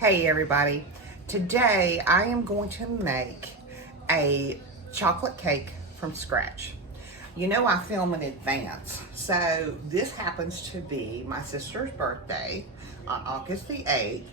Hey everybody, today I am going to make a chocolate cake from scratch. You know I film in advance, so this happens to be my sister's birthday on August the 8th,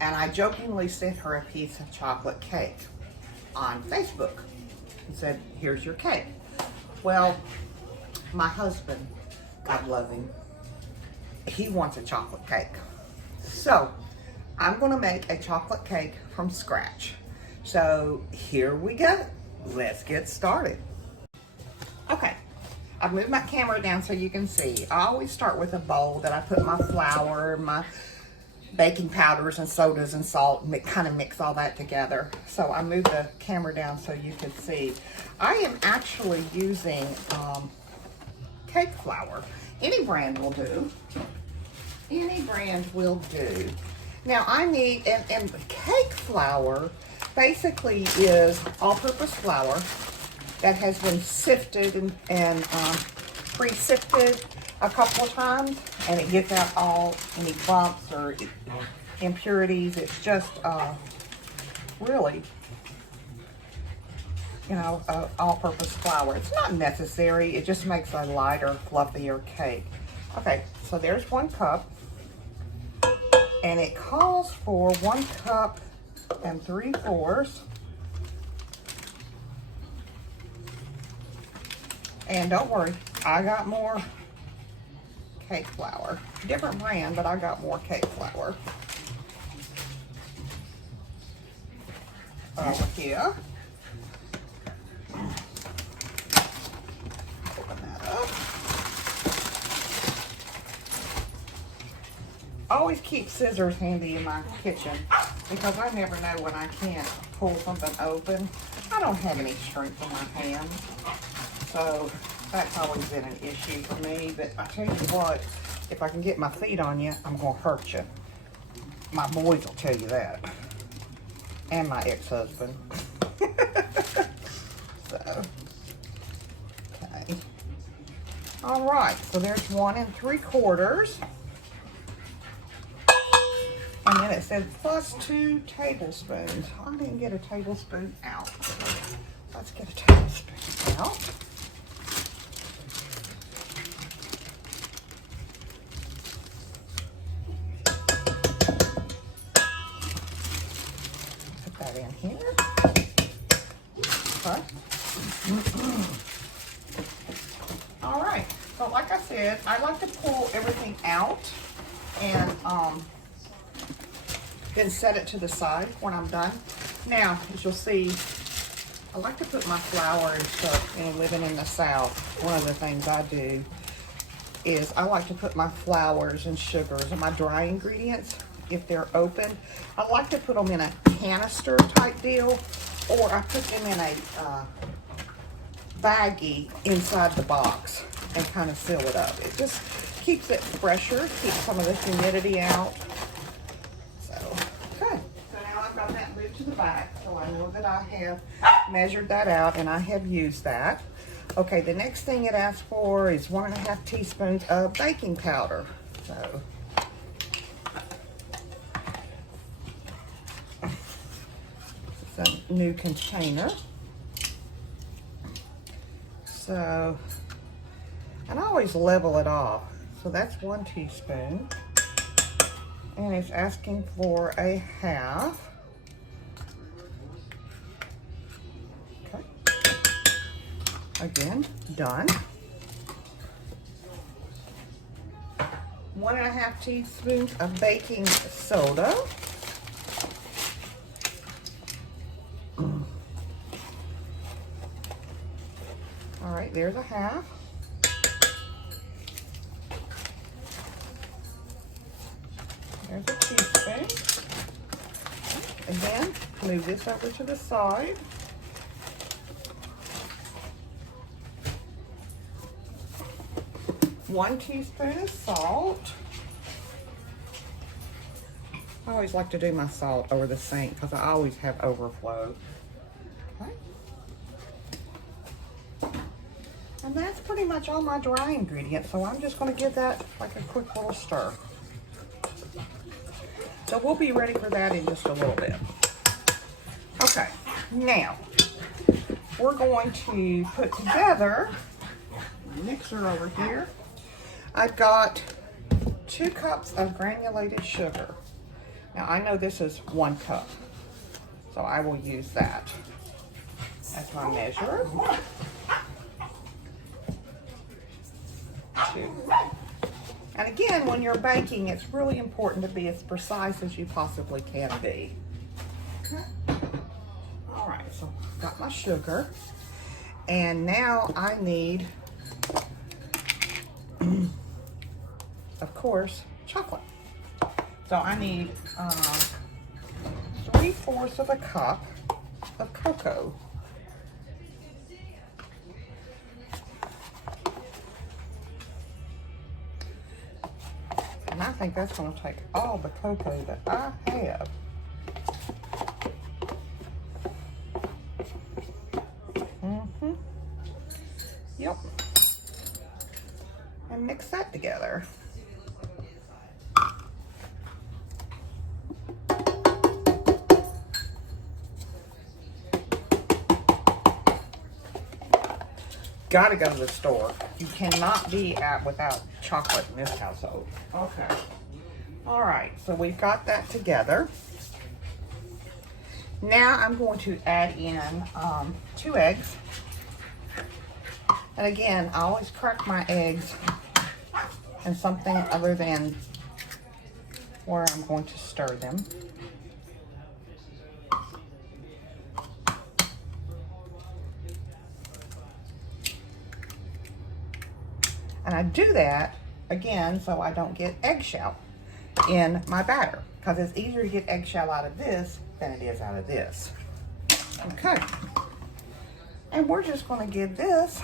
and I jokingly sent her a piece of chocolate cake on Facebook and said, here's your cake. Well, my husband, God love him, he wants a chocolate cake. So I'm gonna make a chocolate cake from scratch. So here we go. Let's get started. Okay, I've moved my camera down so you can see. I always start with a bowl that I put my flour, my baking powders and sodas and salt, and kind of mix all that together. So I moved the camera down so you can see. I am actually using cake flour. Any brand will do. Any brand will do. Now I need, and cake flour basically is all-purpose flour that has been sifted and pre-sifted a couple of times, and it gets out all any bumps or impurities. It's just really, you know, all-purpose flour. It's not necessary. It just makes a lighter, fluffier cake. Okay, so there's 1 cup. And it calls for 1 cup and 3/4. And don't worry, I got more cake flour. Different brand, but I got more cake flour. Over here. Open that up. I always keep scissors handy in my kitchen because I never know when I can't pull something open. I don't have any strength in my hands, so that's always been an issue for me. But I tell you what, if I can get my feet on you, I'm going to hurt you. My boys will tell you that. And my ex-husband. So, okay. All right, so there's 1 3/4. And then it said plus 2 tablespoons. I didn't get a tablespoon out. Let's get a tablespoon out. Put that in here. Okay. All right. So like I said, I like to pull everything out and then set it to the side when I'm done. Now, as you'll see, I like to put my flour and stuff, and living in the South, one of the things I do is I like to put my flours and sugars and my dry ingredients, if they're open, I like to put them in a canister type deal, or I put them in a baggie inside the box and kind of seal it up. It just keeps it fresher, keeps some of the humidity out. That moved to the back, so I know that I have measured that out and I have used that. Okay, the next thing it asks for is 1.5 teaspoons of baking powder. So it's a new container. So, and I always level it off. So that's 1 teaspoon. And it's asking for 1/2. Again, done. 1.5 teaspoons of baking soda. All right, there's 1/2. There's a teaspoon. Again, move this over to the side. 1 teaspoon of salt. I always like to do my salt over the sink because I always have overflow. Okay. And that's pretty much all my dry ingredients, so I'm just going to give that like a quick little stir. So we'll be ready for that in just a little bit. Okay, now we're going to put together the mixer over here. I've got 2 cups of granulated sugar. Now I know this is 1 cup, so I will use that as my measure. 2. And again, when you're baking, it's really important to be as precise as you possibly can be. All right, so I've got my sugar, and now I need, of course, chocolate. So I need 3/4 of a cup of cocoa. And I think that's going to take all the cocoa that I have. Yep. And mix that together. Gotta go to the store. You cannot be out without chocolate in this household. Okay. All right, so we've got that together. Now I'm going to add in 2 eggs. And again, I always crack my eggs in something other than where I'm going to stir them. And I do that, again, so I don't get eggshell in my batter, because it's easier to get eggshell out of this than it is out of this. Okay. And we're just going to give this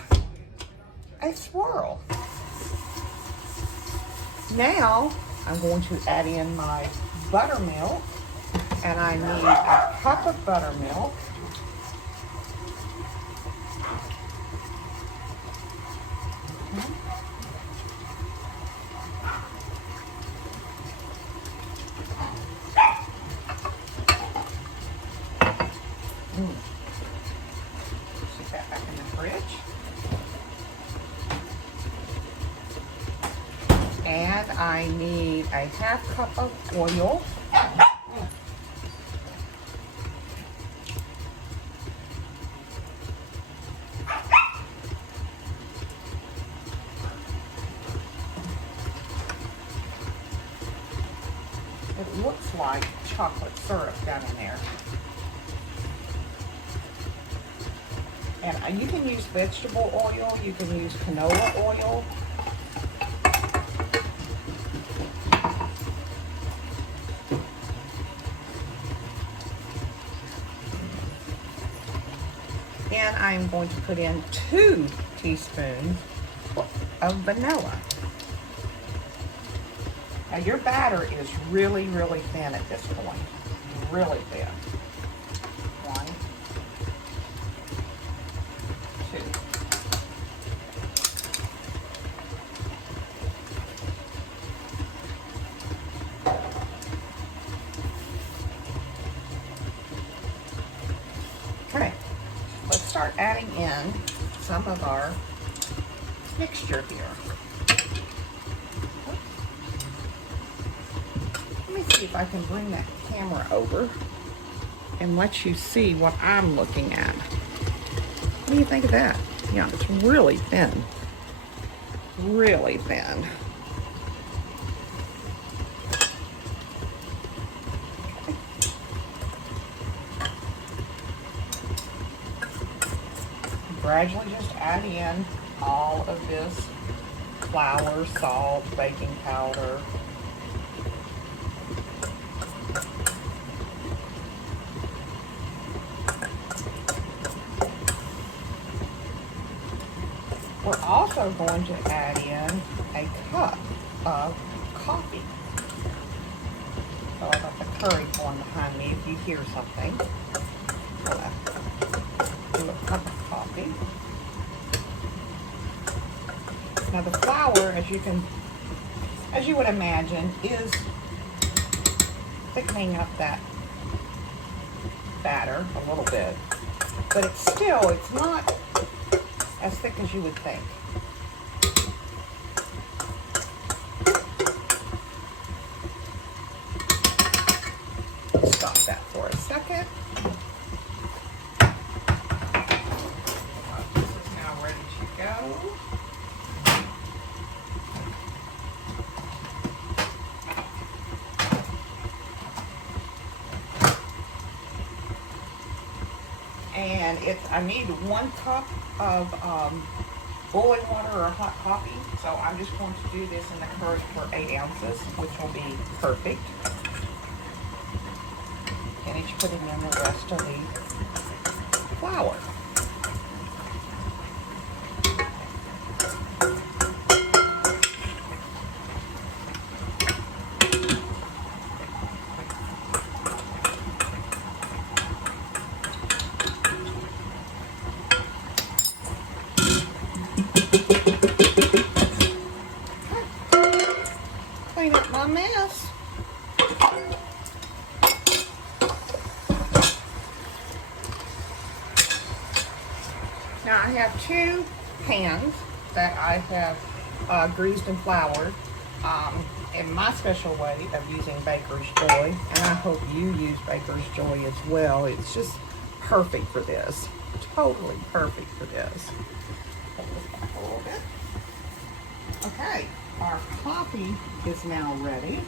a swirl. Now, I'm going to add in my buttermilk, and I need a cup of buttermilk. Stick that back in the fridge. And I need a 1/2 cup of oil. It looks like chocolate syrup down in there. And you can use vegetable oil, you can use canola oil. And I'm going to put in 2 teaspoons of vanilla. Now your batter is really, really thin at this point. Really thin. 1, 2. Okay, let's start adding in some of our mixture here. See if I can bring that camera over and let you see what I'm looking at. What do you think of that? Yeah, it's really thin. Really thin. Okay. Gradually just add in all of this flour, salt, baking powder. We're also going to add in a cup of coffee. So I've got the curry going behind me if you hear something. So I'll do a cup of coffee. Now the flour, as you would imagine, is thickening up that batter a little bit. But it's not as thick as you would think. Stop that for a second. This is now ready to go. And I need 1 cup of boiling water or hot coffee. So I'm just going to do this in the curd for 8 ounces, which will be perfect. And it's putting in the rest of the flour. Clean up my mess. Now I have 2 pans that I have greased and floured in my special way of using Baker's Joy, and I hope you use Baker's Joy as well. It's just perfect for this. Totally perfect for this. Put this back a little bit. Okay, our coffee is now ready.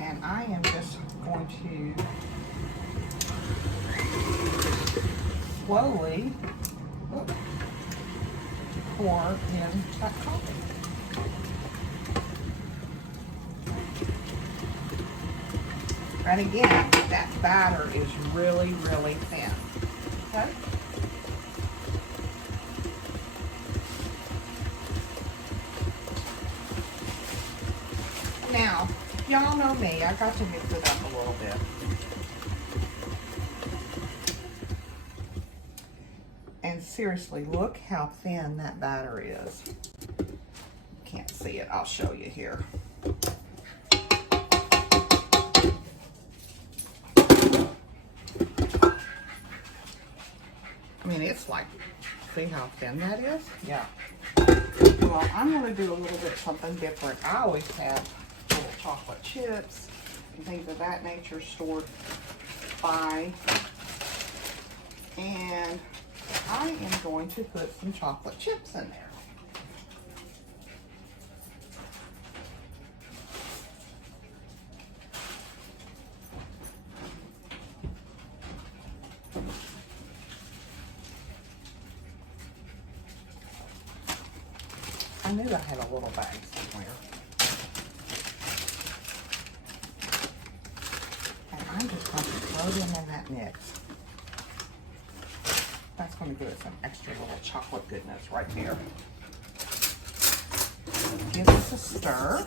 And I am just going to slowly pour in that coffee. And again, that batter is really, really thin. Okay? Now, y'all know me, I got to mix it up a little bit. And seriously, look how thin that batter is. Can't see it, I'll show you here. I mean, it's like, see how thin that is? Yeah. Well, I'm going to do a little bit something different. I always have little chocolate chips and things of that nature stored by. And I am going to put some chocolate chips in there. I knew I had a little bag somewhere. And I'm just going to throw them in that mix. That's going to give it some extra little chocolate goodness right there. Give this a stir.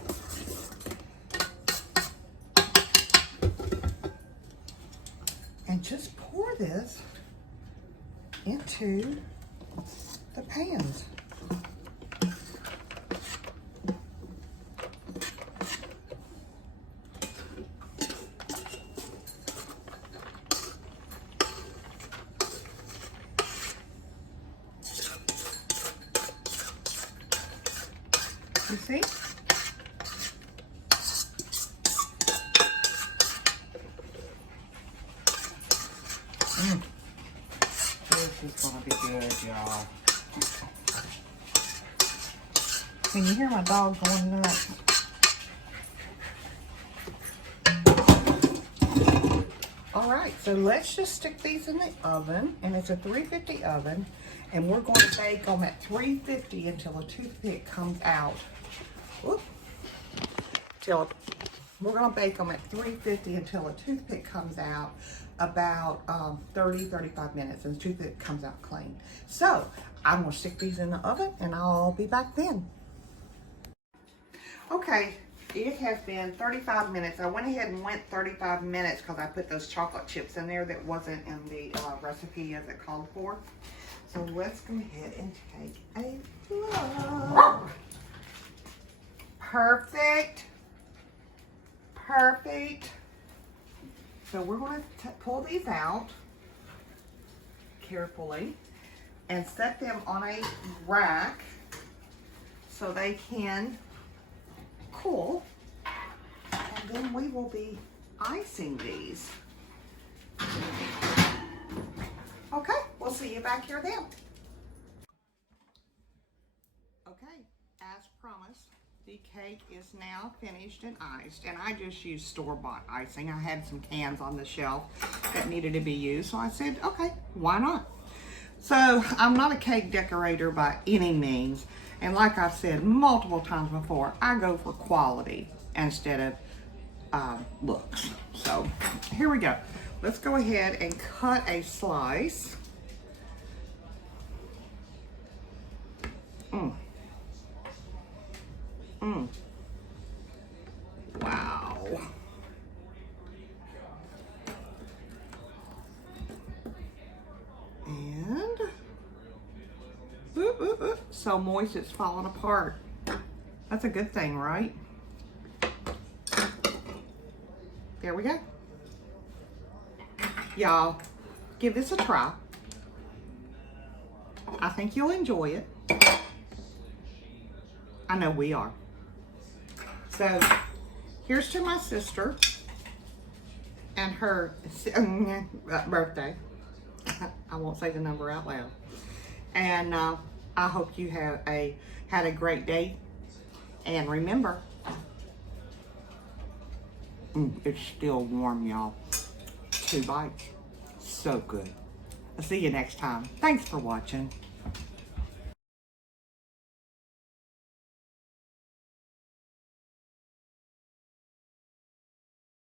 And just pour this into the pans. You see? This is gonna be good, y'all. Can you hear my dog going nuts? All right, so let's just stick these in the oven, and it's a 350 oven, and we're going to bake them at 350 until a toothpick comes out. Whoop. We're going to bake them at 350 until a toothpick comes out, about 30-35 minutes, and the toothpick comes out clean. So I'm going to stick these in the oven, and I'll be back then. Okay, it has been 35 minutes. I went ahead and went 35 minutes because I put those chocolate chips in there that wasn't in the recipe as it called for. So let's go ahead and take a look. Perfect. Perfect. So we're going to pull these out carefully and set them on a rack so they can cool. And then we will be icing these. Okay, we'll see you back here then. Okay, as promised, the cake is now finished and iced, and I just used store-bought icing. I had some cans on the shelf that needed to be used, so I said, okay, why not? So I'm not a cake decorator by any means, and like I've said multiple times before, I go for quality instead of looks. So here we go. Let's go ahead and cut a slice. Wow. And so moist it's falling apart. That's a good thing, right? There we go. Y'all, give this a try. I think you'll enjoy it. I know we are. So here's to my sister and her birthday. I won't say the number out loud. And I hope you have had a great day. And remember, it's still warm, y'all. 2 bites. So good. I'll see you next time. Thanks for watching.